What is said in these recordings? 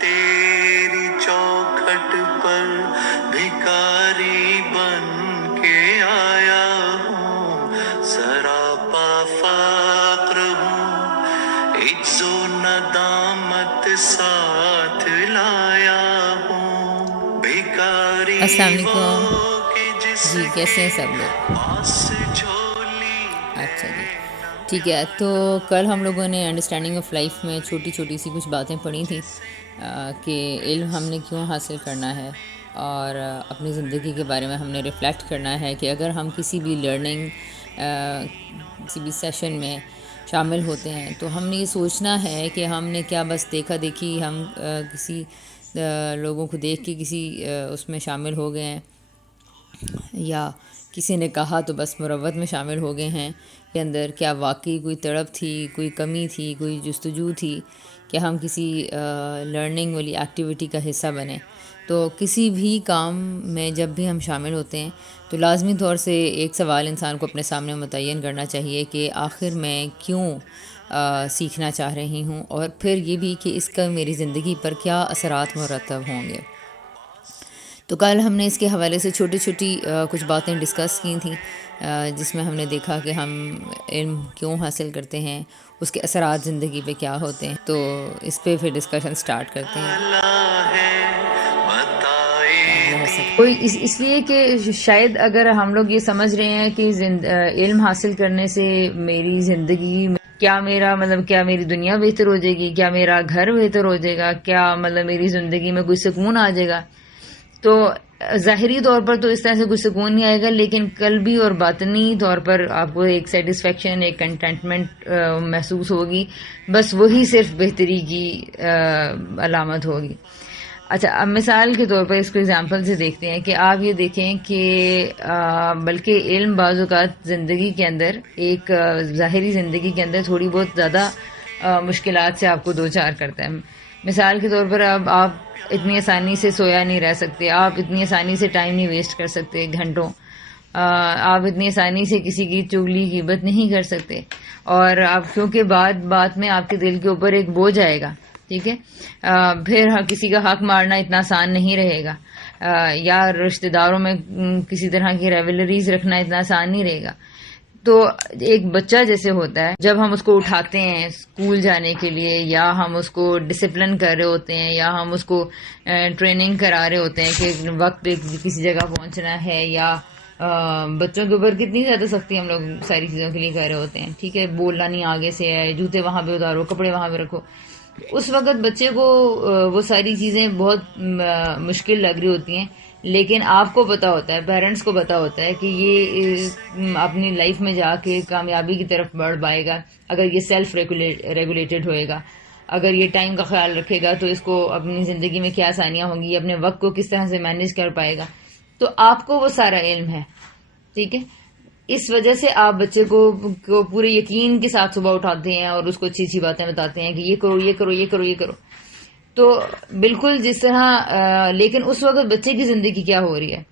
تیری چوکھٹ پر بھکاری بن کے آیا ہوں، سراپا فقر ہوں، عجز و ندامت ساتھ لایا ہوں، بھکاری السلام وہ علیکم کہ جس جی، کیسے ہیں کے سب لوگ؟ پاس جھولی اچھا جی، ہے نہ ٹھیک ہے. تو کل ہم لوگوں نے انڈرسٹینڈنگ آف لائف میں چھوٹی چھوٹی سی کچھ باتیں پڑھی تھیں کہ علم ہم نے کیوں حاصل کرنا ہے، اور اپنی زندگی کے بارے میں ہم نے ریفلیکٹ کرنا ہے کہ اگر ہم کسی بھی لرننگ کسی بھی سیشن میں شامل ہوتے ہیں تو ہم نے یہ سوچنا ہے کہ ہم نے کیا بس دیکھا دیکھی ہم کسی لوگوں کو دیکھ کے کسی اس میں شامل ہو گئے ہیں، یا کسی نے کہا تو بس مروت میں شامل ہو گئے ہیں، کے اندر کیا واقعی کوئی تڑپ تھی، کوئی کمی تھی، کوئی جستجو تھی کہ ہم کسی لرننگ والی ایکٹیویٹی کا حصہ بنیں. تو کسی بھی کام میں جب بھی ہم شامل ہوتے ہیں تو لازمی طور سے ایک سوال انسان کو اپنے سامنے متعین کرنا چاہیے کہ آخر میں کیوں سیکھنا چاہ رہی ہوں، اور پھر یہ بھی کہ اس کا میری زندگی پر کیا اثرات مرتب ہوں گے. تو کل ہم نے اس کے حوالے سے چھوٹی چھوٹی کچھ باتیں ڈسکس کی تھیں، جس میں ہم نے دیکھا کہ ہم علم کیوں حاصل کرتے ہیں، اس کے اثرات زندگی پہ کیا ہوتے ہیں. تو اس پہ پھر ڈسکشن سٹارٹ کرتے ہیں. کوئی اس لیے کہ شاید اگر ہم لوگ یہ سمجھ رہے ہیں کہ علم حاصل کرنے سے میری زندگی میں کیا میرا مطلب کیا میری دنیا بہتر ہو جائے گی، کیا میرا گھر بہتر ہو جائے گا، کیا مطلب میری زندگی میں کوئی سکون آ جائے گا، تو ظاہری طور پر تو اس طرح سے کوئی سکون نہیں آئے گا، لیکن قلبی اور باطنی طور پر آپ کو ایک سیٹسفیکشن، ایک کنٹینٹمنٹ محسوس ہوگی. بس وہی صرف بہتری کی علامت ہوگی. اچھا، اب مثال کے طور پر اس کو اگزامپل سے دیکھتے ہیں کہ آپ یہ دیکھیں کہ بلکہ علم بعض اوقات زندگی کے اندر ایک ظاہری زندگی کے اندر تھوڑی بہت زیادہ مشکلات سے آپ کو دوچار کرتا ہے. مثال کے طور پر اب آپ اتنی آسانی سے سویا نہیں رہ سکتے، آپ اتنی آسانی سے ٹائم نہیں ویسٹ کر سکتے گھنٹوں، آپ اتنی آسانی سے کسی کی چغلی غیبت نہیں کر سکتے، اور آپ کیونکہ بات میں آپ کے دل کے اوپر ایک بوجھ آئے گا، ٹھیک ہے. پھر کسی کا حق مارنا اتنا آسان نہیں رہے گا، یا رشتہ داروں میں کسی طرح کی ریولریز رکھنا اتنا آسان نہیں رہے گا. تو ایک بچہ جیسے ہوتا ہے، جب ہم اس کو اٹھاتے ہیں اسکول جانے کے لیے، یا ہم اس کو ڈسپلن کر رہے ہوتے ہیں، یا ہم اس کو ٹریننگ کرا رہے ہوتے ہیں کہ وقت پہ کسی جگہ پہنچنا ہے، یا بچوں کے اوپر کتنی زیادہ سختی ہم لوگ ساری چیزوں کے لیے کر رہے ہوتے ہیں، ٹھیک ہے، بولنا نہیں آگے سے ہے، جوتے وہاں پہ اتارو، کپڑے وہاں پہ رکھو. اس وقت بچے کو وہ ساری چیزیں بہت مشکل لگ رہی ہوتی ہیں، لیکن آپ کو پتا ہوتا ہے، پیرنٹس کو پتا ہوتا ہے کہ یہ اپنی لائف میں جا کے کامیابی کی طرف بڑھ پائے گا اگر یہ سیلف ریگولیٹڈ ہوئے گا، اگر یہ ٹائم کا خیال رکھے گا تو اس کو اپنی زندگی میں کیا آسانیاں ہوں گی، اپنے وقت کو کس طرح سے مینیج کر پائے گا. تو آپ کو وہ سارا علم ہے، ٹھیک ہے. اس وجہ سے آپ بچے کو پورے یقین کے ساتھ صبح اٹھاتے ہیں اور اس کو اچھی اچھی باتیں بتاتے ہیں کہ یہ کرو، یہ کرو، یہ کرو، یہ کرو. تو بالکل جس طرح لیکن اس وقت بچے کی زندگی کیا ہو رہی ہے،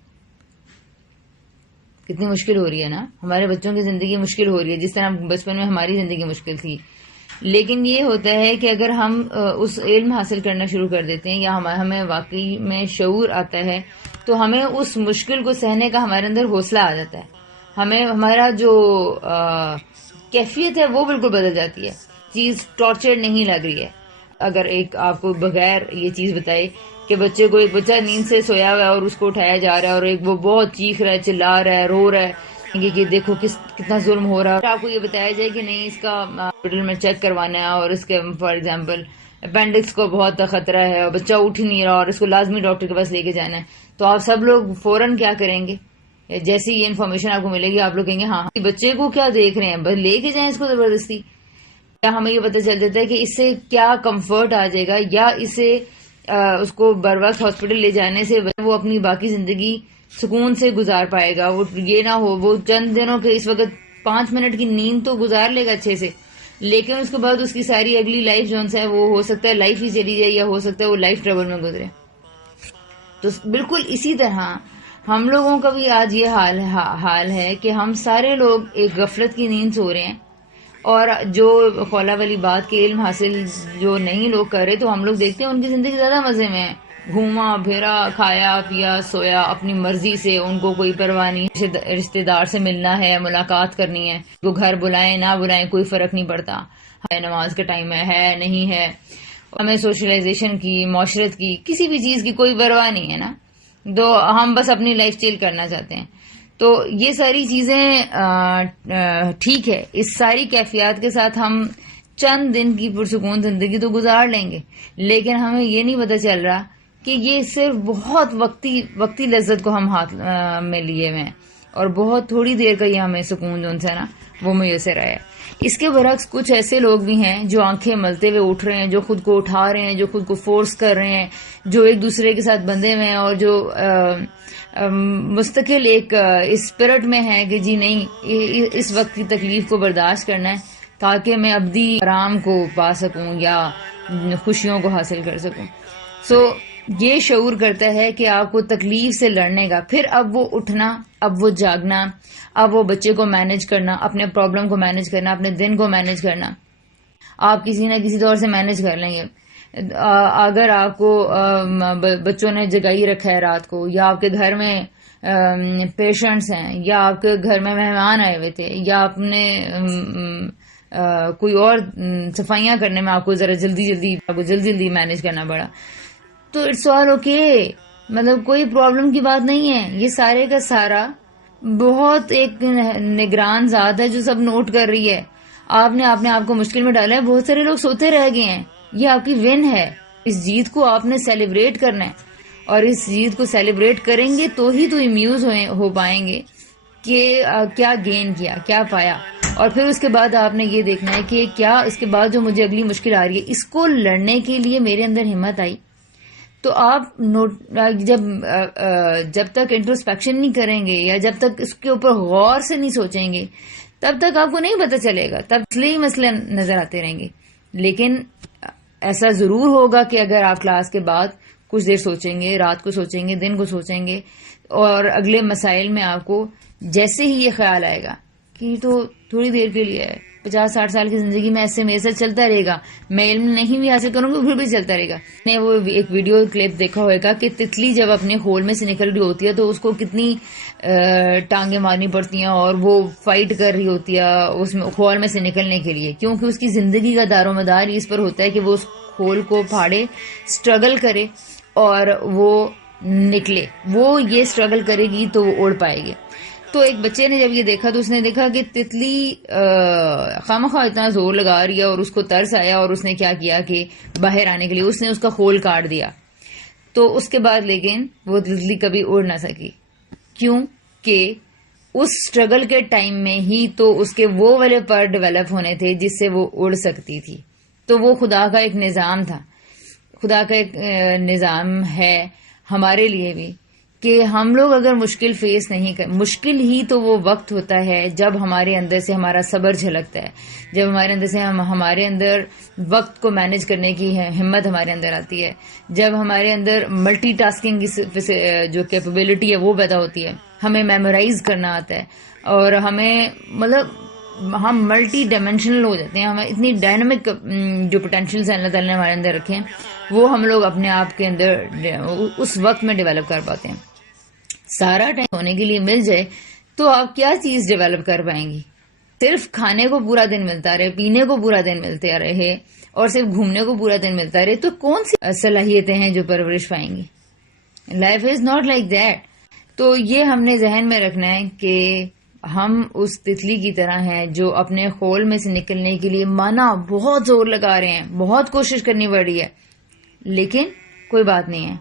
کتنی مشکل ہو رہی ہے نا. ہمارے بچوں کی زندگی مشکل ہو رہی ہے جس طرح بچپن میں ہماری زندگی مشکل تھی. لیکن یہ ہوتا ہے کہ اگر ہم اس علم حاصل کرنا شروع کر دیتے ہیں، یا ہمیں واقعی میں شعور آتا ہے، تو ہمیں اس مشکل کو سہنے کا ہمارے اندر حوصلہ آ جاتا ہے. ہمیں ہمارا جو کیفیت ہے وہ بالکل بدل جاتی ہے، چیز ٹارچر نہیں لگ رہی ہے. اگر ایک آپ کو بغیر یہ چیز بتائے کہ بچے کو، ایک بچہ نیند سے سویا ہوا ہے اور اس کو اٹھایا جا رہا ہے، اور ایک وہ بہت چیخ رہا ہے، چلا رہا ہے، رو رہا ہے کہ دیکھو کتنا ظلم ہو رہا ہے، آپ کو یہ بتایا جائے کہ نہیں، اس کا ہاسپٹل میں چیک کروانا ہے، اور اس کے فار ایگزامپل اپینڈکس کو بہت خطرہ ہے، اور بچہ اٹھ ہی نہیں رہا، اور اس کو لازمی ڈاکٹر کے پاس لے کے جانا ہے، تو آپ سب لوگ فوراً کیا کریں گے؟ جیسی یہ انفارمیشن آپ کو ملے گی آپ لوگ کہیں گے ہاں بچے کو کیا دیکھ رہے ہیں، بس لے کے جائیں اس کو زبردستی. یا ہمیں یہ پتہ چل جاتا ہے کہ اس سے کیا کمفرٹ آ جائے گا، یا اسے اس کو بر وقت ہاسپٹل لے جانے سے وہ اپنی باقی زندگی سکون سے گزار پائے گا. وہ یہ نہ ہو وہ چند دنوں کے اس وقت 5 منٹ کی نیند تو گزار لے گا اچھے سے، لیکن اس کے بعد اس کی ساری اگلی لائف جو ہے وہ ہو سکتا ہے لائف ہی چلی جائے، یا ہو سکتا ہے وہ لائف ٹربل میں گزرے. تو بالکل اسی طرح ہم لوگوں کا بھی آج یہ حال ہے کہ ہم سارے لوگ ایک غفلت کی نیند سو رہے ہیں، اور جو خولا والی بات کے علم حاصل جو نہیں لوگ کر رہے، تو ہم لوگ دیکھتے ہیں ان کی زندگی زیادہ مزے میں ہے، گھوما پھرا، کھایا پیا، سویا، اپنی مرضی سے، ان کو کوئی پرواہ نہیں، رشتے دار سے ملنا ہے، ملاقات کرنی ہے، وہ گھر بلائیں نہ بلائیں کوئی فرق نہیں پڑتا، ہے نماز کا ٹائم ہے نہیں ہے، ہمیں سوشلائزیشن کی، معاشرت کی، کسی بھی چیز کی کوئی پرواہ نہیں ہے نا، تو ہم بس اپنی لائف اسٹائل کرنا چاہتے ہیں. تو یہ ساری چیزیں ٹھیک ہے، اس ساری کیفیات کے ساتھ ہم چند دن کی پرسکون زندگی تو گزار لیں گے، لیکن ہمیں یہ نہیں پتہ چل رہا کہ یہ صرف بہت وقتی لذت کو ہم ہاتھ میں لیے ہوئے ہیں، اور بہت تھوڑی دیر کا یہ ہمیں سکون جو ہے نا وہ میسر ہے. اس کے برعکس کچھ ایسے لوگ بھی ہیں جو آنکھیں ملتے ہوئے اٹھ رہے ہیں، جو خود کو اٹھا رہے ہیں، جو خود کو فورس کر رہے ہیں، جو ایک دوسرے کے ساتھ بندھے ہوئے ہیں، اور جو مستقل ایک اسپرٹ میں ہے کہ جی نہیں، اس وقت کی تکلیف کو برداشت کرنا ہے تاکہ میں ابدی آرام کو پا سکوں یا خوشیوں کو حاصل کر سکوں. یہ شعور کرتا ہے کہ آپ کو تکلیف سے لڑنے کا، پھر اب وہ اٹھنا، اب وہ جاگنا، اب وہ بچے کو مینج کرنا، اپنے پرابلم کو مینج کرنا، اپنے دن کو مینج کرنا، آپ کسی نہ کسی طور سے مینج کر لیں گے. اگر آپ کو بچوں نے جگائی رکھا ہے رات کو، یا آپ کے گھر میں پیشنٹس ہیں، یا آپ کے گھر میں مہمان آئے ہوئے تھے، یا آپ نے کوئی اور صفائیاں کرنے میں آپ کو ذرا جلدی مینج کرنا پڑا، تو اٹس آل اوکے، مطلب کوئی پرابلم کی بات نہیں ہے. یہ سارے کا سارا بہت ایک نگران ذات ہے جو سب نوٹ کر رہی ہے. آپ نے اپنے آپ کو مشکل میں ڈالا ہے، بہت سارے لوگ سوتے رہ گئے ہیں، یہ آپ کی ون ہے. اس جیت کو آپ نے سیلیبریٹ کرنا ہے، اور اس جیت کو سیلیبریٹ کریں گے تو ہی تو امیوز ہو پائیں گے کہ کیا گین کیا، کیا پایا. اور پھر اس کے بعد آپ نے یہ دیکھنا ہے کہ کیا اس کے بعد جو مجھے اگلی مشکل آ رہی ہے اس کو لڑنے کے لیے میرے اندر ہمت آئی. تو آپ جب تک انٹروسپیکشن نہیں کریں گے، یا جب تک اس کے اوپر غور سے نہیں سوچیں گے، تب تک آپ کو نہیں پتہ چلے گا، تب مسئلے نظر آتے رہیں گے. لیکن ایسا ضرور ہوگا کہ اگر آپ کلاس کے بعد کچھ دیر سوچیں گے، رات کو سوچیں گے، دن کو سوچیں گے، اور اگلے مسائل میں آپ کو جیسے ہی یہ خیال آئے گا کہ تو تھوڑی دیر کے لیے ہے، 50-60 سال کی زندگی میں ایسے میرے ساتھ چلتا رہے گا، میں علم نہیں بھی حاصل کروں گا پھر بھی چلتا رہے گا. میں وہ ایک ویڈیو کلپ دیکھا ہوگا کہ تتلی جب اپنے ہول میں سے نکل رہی ہوتی ہے تو اس کو کتنی ٹانگیں مارنی پڑتی ہیں، اور وہ فائٹ کر رہی ہوتی ہے اس میں ہول میں سے نکلنے کے لیے، کیونکہ اس کی زندگی کا دار و مدار اس پر ہوتا ہے کہ وہ اس ہول کو پھاڑے، سٹرگل کرے اور وہ نکلے. وہ یہ سٹرگل کرے گی تو وہ اڑ پائے گی. تو ایک بچے نے جب یہ دیکھا تو اس نے دیکھا کہ تتلی خامخواہ اتنا زور لگا رہی ہے، اور اس کو ترس آیا، اور اس نے کیا کیا کہ باہر آنے کے لیے اس نے اس کا خول کاٹ دیا. تو اس کے بعد لیکن وہ تتلی کبھی اڑ نہ سکی. کیوں کہ اس سٹرگل کے ٹائم میں ہی تو اس کے وہ والے پر ڈیولپ ہونے تھے جس سے وہ اڑ سکتی تھی. تو وہ خدا کا ایک نظام تھا، خدا کا ایک نظام ہے ہمارے لیے بھی، کہ ہم لوگ اگر مشکل فیس نہیں کر، مشکل ہی تو وہ وقت ہوتا ہے جب ہمارے اندر سے ہمارا صبر جھلکتا ہے، جب ہمارے اندر سے ہمارے اندر وقت کو مینج کرنے کی ہمت ہمارے اندر آتی ہے، جب ہمارے اندر ملٹی ٹاسکنگ کی جو کیپیبلٹی ہے وہ پیدا ہوتی ہے، ہمیں میمورائز کرنا آتا ہے، اور ہمیں مطلب ہم ملٹی ڈائمینشنل ہو جاتے ہیں. ہمیں اتنی ڈائنامک جو پوٹینشیلز ہیں اللہ تعالیٰ نے ہمارے اندر رکھے ہیں وہ ہم لوگ اپنے آپ کے اندر اس وقت میں ڈیولپ کر پاتے ہیں. سارا ٹائم ہونے کے لیے مل جائے تو آپ کیا چیز ڈیولپ کر پائیں گی؟ صرف کھانے کو پورا دن ملتا رہے، پینے کو پورا دن ملتے رہے، اور صرف گھومنے کو پورا دن ملتا رہے، تو کون سی صلاحیتیں ہیں جو پرورش پائیں گی؟ Life is not like that. تو یہ ہم نے ذہن میں رکھنا ہے کہ ہم اس تتلی کی طرح ہیں جو اپنے خول میں سے نکلنے کے لیے مانا بہت زور لگا رہے ہیں، بہت کوشش کرنی پڑ رہی ہے، لیکن کوئی بات نہیں ہے،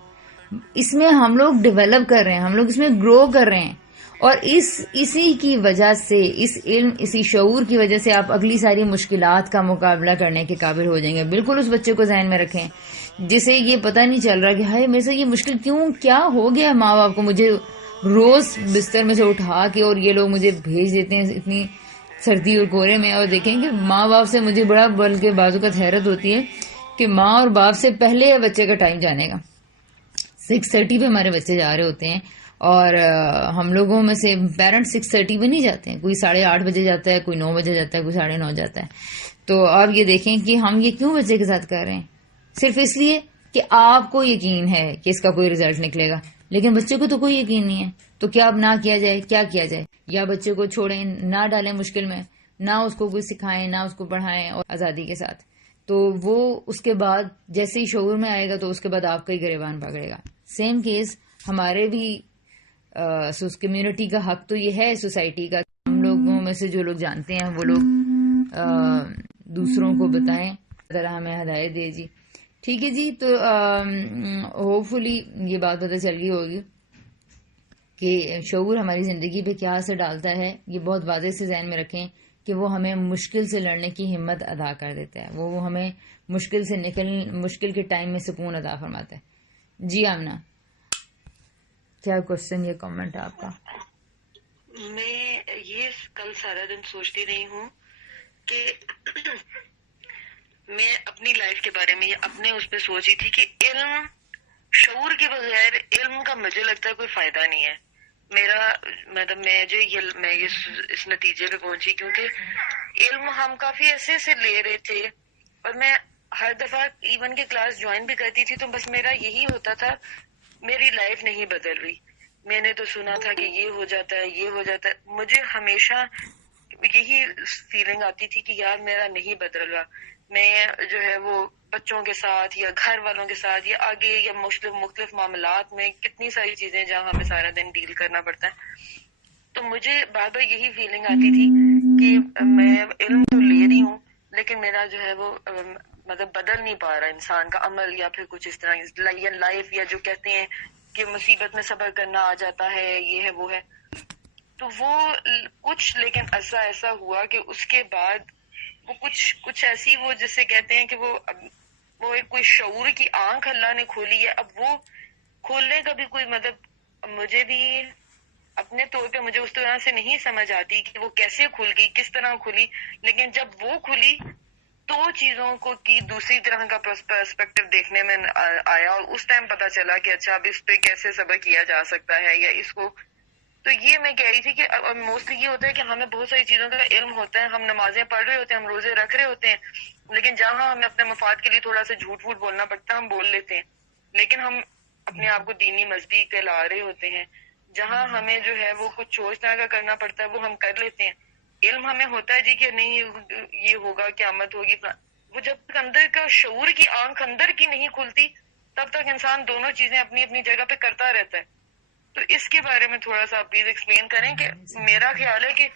اس میں ہم لوگ ڈیولپ کر رہے ہیں، ہم لوگ اس میں گرو کر رہے ہیں، اور اسی کی وجہ سے، اس علم، اسی شعور کی وجہ سے آپ اگلی ساری مشکلات کا مقابلہ کرنے کے قابل ہو جائیں گے. بالکل اس بچے کو ذہن میں رکھیں جسے یہ پتہ نہیں چل رہا کہ ہائے میرے سے یہ مشکل کیوں، کیا ہو گیا ماں باپ کو مجھے روز بستر میں سے اٹھا کے، اور یہ لوگ مجھے بھیج دیتے ہیں اتنی سردی اور کورے میں. اور دیکھیں کہ ماں باپ سے مجھے بڑا بلکہ بعض اوقات حیرت ہوتی ہے کہ ماں اور باپ سے پہلے ہے بچے کا ٹائم جانے کا. 6:30 پہ ہمارے بچے جا رہے ہوتے ہیں، اور ہم لوگوں میں سے پیرنٹس 6:30 پہ نہیں جاتے ہیں، کوئی 8:30 بجے جاتا ہے، کوئی 9 بجے جاتا ہے، کوئی 9:30 جاتا ہے. تو آپ یہ دیکھیں کہ ہم یہ کیوں بچے کے ساتھ کر رہے ہیں؟ صرف اس لیے کہ آپ کو یقین ہے کہ اس کا کوئی رزلٹ نکلے گا، لیکن بچے کو تو کوئی یقین نہیں ہے. تو کیا اب نہ کیا جائے؟ کیا کیا جائے؟ یا بچے کو چھوڑیں، نہ ڈالیں مشکل میں، نہ اس کو کوئی سکھائیں، نہ اس کو پڑھائیں اور آزادی کے ساتھ. تو وہ اس کے بعد جیسے ہی شعور میں آئے گا تو اس کے بعد آپ کا ہی گریبان پکڑے گا. سیم کیس ہمارے بھی کمیونٹی کا حق تو یہ ہے، سوسائٹی کا. ہم لوگوں میں سے جو لوگ جانتے ہیں وہ لوگ دوسروں کو بتائیں، ذرا ہمیں ہدایت دے جی. ٹھیک ہے جی. تو ہوپ فلی یہ بات پتہ چل گئی ہوگی کہ شعور ہماری زندگی پہ کیا اثر ڈالتا ہے. یہ بہت واضح سے ذہن میں رکھیں کہ وہ ہمیں مشکل سے لڑنے کی ہمت ادا کر دیتا ہے، وہ ہمیں مشکل کے ٹائم میں سکون عطا فرماتا ہے. جی آمنہ، کیا کوشچن یا کامنٹ ہے آپ کا؟ میں یہ کل سارا دن سوچتی رہی ہوں کہ میں اپنی لائف کے بارے میں یا اپنے اس پہ سوچی تھی کہ علم، شعور کے بغیر علم کا مجھے لگتا ہے کوئی فائدہ نہیں ہے. میرا مطلب میں اس نتیجے پہ پہنچی کیونکہ علم ہم کافی عرصے سے لے رہے تھے، اور میں ہر دفعہ ایون کے کلاس جوائن بھی کرتی تھی تو بس میرا یہی ہوتا تھا، میری لائف نہیں بدل رہی. میں نے تو سنا تھا کہ یہ ہو جاتا ہے، یہ ہو جاتا ہے. مجھے ہمیشہ یہی فیلنگ آتی تھی کہ یار میرا نہیں بدل رہا. میں جو ہے وہ بچوں کے ساتھ یا گھر والوں کے ساتھ یا آگے یا مختلف معاملات میں کتنی ساری چیزیں جہاں ہمیں سارا دن ڈیل کرنا پڑتا ہے. تو مجھے بار بار یہی فیلنگ آتی تھی کہ میں علم تو لے رہی ہوں لیکن میرا جو ہے وہ مطلب بدل نہیں پا رہا انسان کا عمل یا پھر کچھ اس طرح یا لائف، یا جو کہتے ہیں کہ مصیبت میں صبر کرنا آ جاتا ہے، یہ ہے وہ ہے. تو وہ کچھ لیکن ایسا ہوا کہ اس کے بعد وہ کچھ ایسی، وہ جسے کہتے ہیں کہ وہ ایک کوئی شعور کی آنکھ اللہ نے کھولی ہے. اب وہ کھولنے کا بھی کوئی مطلب مجھے بھی اپنے طور پہ مجھے اس طرح سے نہیں سمجھ آتی کہ وہ کیسے کھل گئی، کس طرح کھلی. لیکن جب وہ کھلی تو چیزوں کو کی دوسری طرح کا پرسپیکٹو دیکھنے میں آیا، اور اس ٹائم پتا چلا کہ اچھا اب اس پہ کیسے صبر کیا جا سکتا ہے یا اس کو. تو یہ میں کہہ رہی تھی کہ موسٹلی یہ ہوتا ہے کہ ہمیں بہت ساری چیزوں کا علم ہوتا ہے، ہم نمازیں پڑھ رہے ہوتے ہیں، ہم روزے رکھ رہے ہوتے ہیں، لیکن جہاں ہمیں اپنے مفاد کے لیے تھوڑا سا جھوٹ بولنا پڑتا ہے ہم بول لیتے ہیں. لیکن ہم اپنے آپ کو دینی مذہبی کہلا رہے ہوتے ہیں. جہاں ہمیں جو ہے وہ کچھ سوچ طرح کا کرنا پڑتا ہے وہ ہم کر لیتے ہیں. علم ہمیں ہوتا ہے جی کہ نہیں یہ ہوگا، قیامت ہوگی. وہ جب تک اندر کا شعور کی آنکھ اندر کی نہیں کھلتی تب تک انسان دونوں چیزیں اپنی اپنی جگہ پہ کرتا رہتا ہے. تو اس کے بارے میں تھوڑا سا پلیز ایکسپلین کریں کہ میرا خیال ہے کہ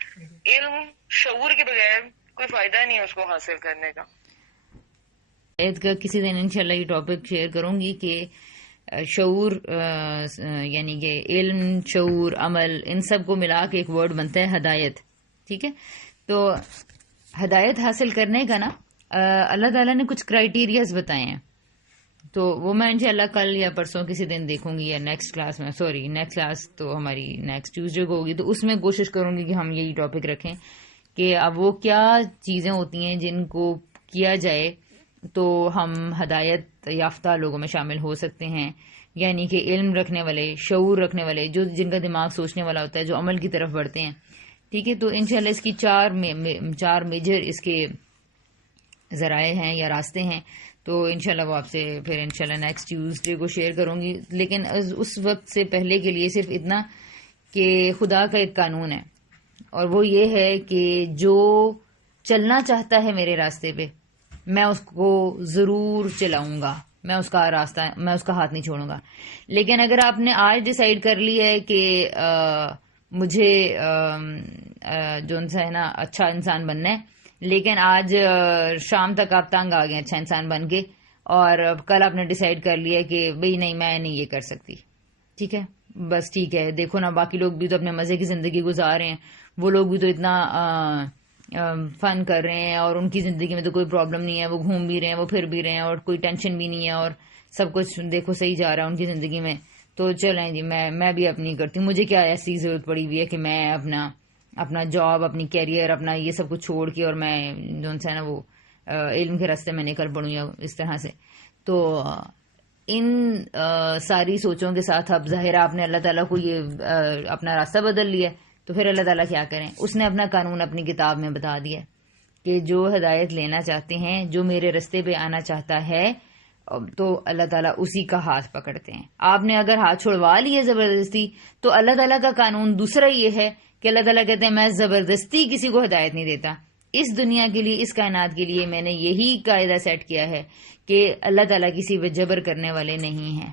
علم شعور کے بغیر کوئی فائدہ نہیں ہے اس کو حاصل کرنے کا. کسی دن انشاءاللہ یہ ٹاپک شیئر کروں گی کہ شعور یعنی کہ علم، شعور، عمل، ان سب کو ملا کے ایک ورڈ بنتا ہے ہدایت. ٹھیک ہے؟ تو ہدایت حاصل کرنے کا نا اللہ تعالیٰ نے کچھ کرائیٹیریاز بتائے ہیں. تو وہ میں انشاءاللہ کل یا پرسوں کسی دن دیکھوں گی، یا نیکسٹ کلاس میں، نیکسٹ کلاس تو ہماری نیکسٹ ٹیوزڈے کو ہوگی، تو اس میں کوشش کروں گی کہ ہم یہی ٹاپک رکھیں کہ اب وہ کیا چیزیں ہوتی ہیں جن کو کیا جائے تو ہم ہدایت یافتہ لوگوں میں شامل ہو سکتے ہیں. یعنی کہ علم رکھنے والے، شعور رکھنے والے، جن کا دماغ سوچنے والا ہوتا ہے، جو عمل کی طرف بڑھتے ہیں. ٹھیک ہے؟ تو انشاءاللہ اس کی چار میجر اس کے ذرائع ہیں یا راستے ہیں. تو انشاءاللہ وہ آپ سے پھر انشاءاللہ نیکسٹ ٹیوزڈے کو شیئر کروں گی. لیکن اس وقت سے پہلے کے لیے صرف اتنا کہ خدا کا ایک قانون ہے، اور وہ یہ ہے کہ جو چلنا چاہتا ہے میرے راستے پہ میں اس کو ضرور چلاؤں گا، میں اس کا ہاتھ نہیں چھوڑوں گا. لیکن اگر آپ نے آج ڈیسائیڈ کر لی ہے کہ مجھے جو ہے نا اچھا انسان بننا ہے، لیکن آج شام تک آپ تنگ آ گئے اچھا انسان بن کے، اور کل آپ نے ڈیسائیڈ کر لیا کہ بھئی نہیں میں نہیں یہ کر سکتی. ٹھیک ہے؟ بس ٹھیک ہے، دیکھو نا باقی لوگ بھی تو اپنے مزے کی زندگی گزار رہے ہیں، وہ لوگ بھی تو اتنا فن کر رہے ہیں اور ان کی زندگی میں تو کوئی پرابلم نہیں ہے، وہ گھوم بھی رہے ہیں، وہ پھر بھی رہے ہیں، اور کوئی ٹینشن بھی نہیں ہے، اور سب کچھ دیکھو صحیح جا رہا ہے ان کی زندگی میں. تو چلیں جی میں بھی اپنی کرتی ہوں. مجھے کیا ایسی ضرورت پڑی ہوئی ہے کہ میں اپنا جاب، اپنی کیریئر، اپنا یہ سب کچھ چھوڑ کے اور میں جو ہے نا وہ علم کے راستے میں نکل پڑوں یا اس طرح سے. تو ان ساری سوچوں کے ساتھ اب ظاہر آپ نے اللہ تعالیٰ کو یہ اپنا راستہ بدل لیا، تو پھر اللہ تعالیٰ کیا کریں؟ اس نے اپنا قانون اپنی کتاب میں بتا دیا کہ جو ہدایت لینا چاہتے ہیں، جو میرے رستے پہ آنا چاہتا ہے، تو اللہ تعالیٰ اسی کا ہاتھ پکڑتے ہیں۔ آپ نے اگر ہاتھ چھڑوا لیے زبردستی، تو اللہ تعالیٰ کا قانون دوسرا یہ ہے کہ اللہ تعالیٰ کہتے ہیں میں زبردستی کسی کو ہدایت نہیں دیتا۔ اس دنیا کے لیے، اس کائنات کے لیے میں نے یہی قاعدہ سیٹ کیا ہے کہ اللہ تعالیٰ کسی پہ جبر کرنے والے نہیں ہیں،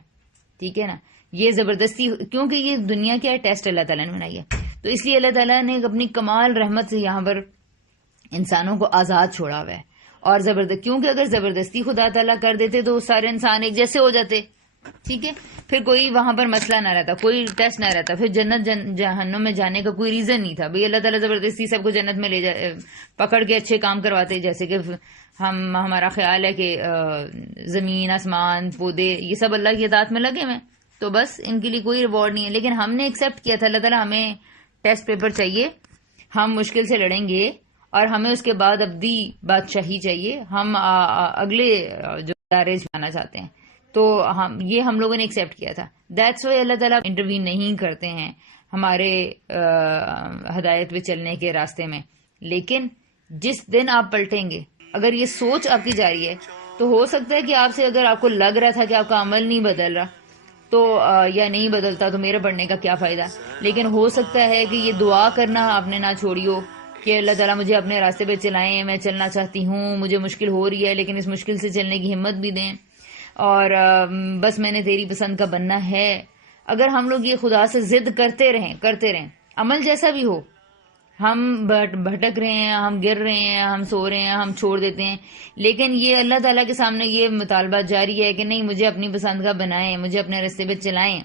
ٹھیک ہے نا؟ یہ زبردستی، کیونکہ یہ دنیا کیا ہے، ٹیسٹ اللہ تعالیٰ نے بنائی ہے، تو اس لیے اللہ تعالیٰ نے اپنی کمال رحمت سے یہاں پر انسانوں کو آزاد چھوڑا ہوا ہے۔ اور کیونکہ اگر زبردستی خدا تعالیٰ کر دیتے تو سارے انسان ایک جیسے ہو جاتے، ٹھیک ہے، پھر کوئی وہاں پر مسئلہ نہ رہتا، کوئی ٹیسٹ نہ رہتا، پھر جنت جہنم میں جانے کا کوئی ریزن نہیں تھا۔ بھئی اللہ تعالیٰ زبردستی سب کو جنت میں پکڑ کے اچھے کام کرواتے، جیسے کہ ہمارا خیال ہے کہ زمین، آسمان، پودے، یہ سب اللہ کی اطاعت میں لگے ہوئے، تو بس ان کے لیے کوئی ریوارڈ نہیں ہے۔ لیکن ہم نے ایکسیپٹ کیا تھا، اللہ تعالیٰ ہمیں ٹیسٹ پیپر چاہیے، ہم مشکل سے لڑیں گے، اور ہمیں اس کے بعد ابدی بادشاہی چاہیے، ہم اگلے جو ادارے جانا چاہتے ہیں، تو ہم لوگوں نے ایکسیپٹ کیا تھا۔ دیٹس وائی اللہ تعالیٰ انٹروین نہیں کرتے ہیں ہمارے ہدایت پہ چلنے کے راستے میں۔ لیکن جس دن آپ پلٹیں گے، اگر یہ سوچ آپ کی جاری ہے، تو ہو سکتا ہے کہ آپ سے، اگر آپ کو لگ رہا تھا کہ آپ کا عمل نہیں بدل رہا تو یا نہیں بدلتا، تو میرے پڑھنے کا کیا فائدہ، لیکن ہو سکتا ہے کہ یہ دعا کرنا آپ نے نہ چھوڑی ہو کہ اللہ تعالیٰ مجھے اپنے راستے پہ چلائیں، میں چلنا چاہتی ہوں، مجھے مشکل ہو رہی ہے لیکن اس مشکل سے چلنے کی ہمت بھی دیں، اور بس میں نے تیری پسند کا بننا ہے۔ اگر ہم لوگ یہ خدا سے ضد کرتے رہیں، عمل جیسا بھی ہو، ہم بھٹک رہے ہیں، ہم گر رہے ہیں، ہم سو رہے ہیں، ہم چھوڑ دیتے ہیں، لیکن یہ اللہ تعالیٰ کے سامنے یہ مطالبہ جاری ہے کہ نہیں، مجھے اپنی پسند کا بنائیں، مجھے اپنے راستے پہ چلائیں،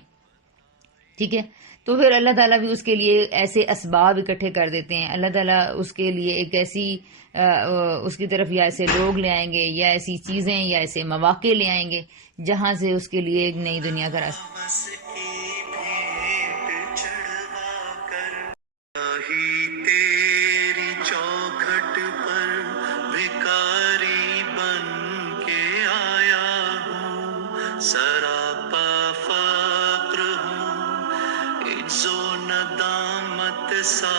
ٹھیک ہے، تو پھر اللہ تعالیٰ بھی اس کے لیے ایسے اسباب اکٹھے کر دیتے ہیں۔ اللہ تعالیٰ اس کے لیے ایک ایسی اس کی طرف یا ایسے لوگ لے آئیں گے، یا ایسی چیزیں یا ایسے مواقع لے آئیں گے جہاں سے اس کے لیے ایک نئی دنیا کا راستہ۔ بس کی بھیٹ چڑھوا کر ہی تیری چوکھٹ پر بھکاری بن کے آیا ہوں، سراپا فقر ہوں، عجز و ندامت سا